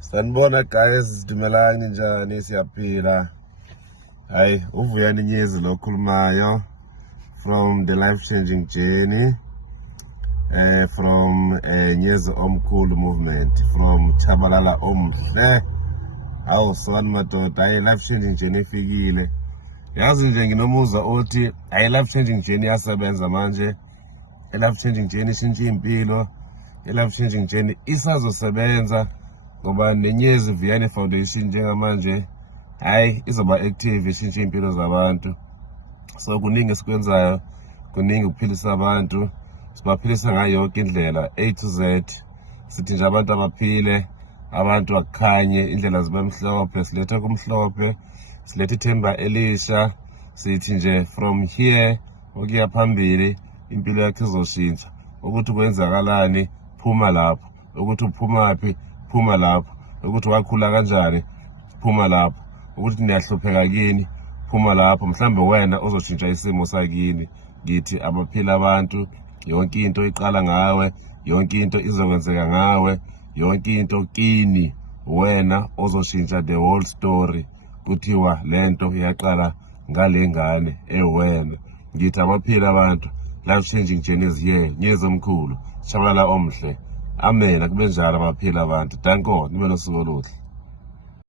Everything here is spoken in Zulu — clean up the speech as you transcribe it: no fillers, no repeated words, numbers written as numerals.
Sanibona guys, Dumelang ninjani, siyaphila. Hayi, uVuyani Nyezi lo khulumayo from the life changing journey, from Nyezi Omkhulu movement, from Chabalala Omhle. Hawu sona madoda, hayi life changing journey ifikile. Yazi nje nginomuza othi hayi life changing journey yasebenza manje. Life changing journey ishintshe impilo. Life changing journey isazosebenza ngoba neNyezi Vuyani Foundation njengamanje hayi izoba active ishintshe impilo zabantu. So kuningi esikwenzayo, kuningi ukuphilisa abantu, sibaphilisa ngayo yonke indlela A to Z. Sithi nje abantu abaphile, abantu akukhanye, indlela zibe mhlophe, silethe kumhlophe, silethe ithemba elisha, sithi nje from here okuya phambili impilo yakhe izoshintsha. Ukuthi kwenzakalani, phuma lapho. Ukuthi uphumaphi, phuma lapho. Ukuthi wakhula kanjani, phuma lapho. Ukuthi niyahlupheka kini, phuma lapho. Mhlambe wena uzoshintsha isimo sakini. Ngithi abaphila abantu, yonke into iqala ngawe, yonke into izokwenzeka ngawe, yonke into kini wena ozoshintsha the whole story. Kuthiwa lento iyaqala ngale ngane ewena. Ngithi abaphila abantu, life changing journey is here. Nyezi Omkhulu, Chabalala Omhle. Amen. Akube njalo abaphila abantu. Thank God. Nibe nosuku oluhle.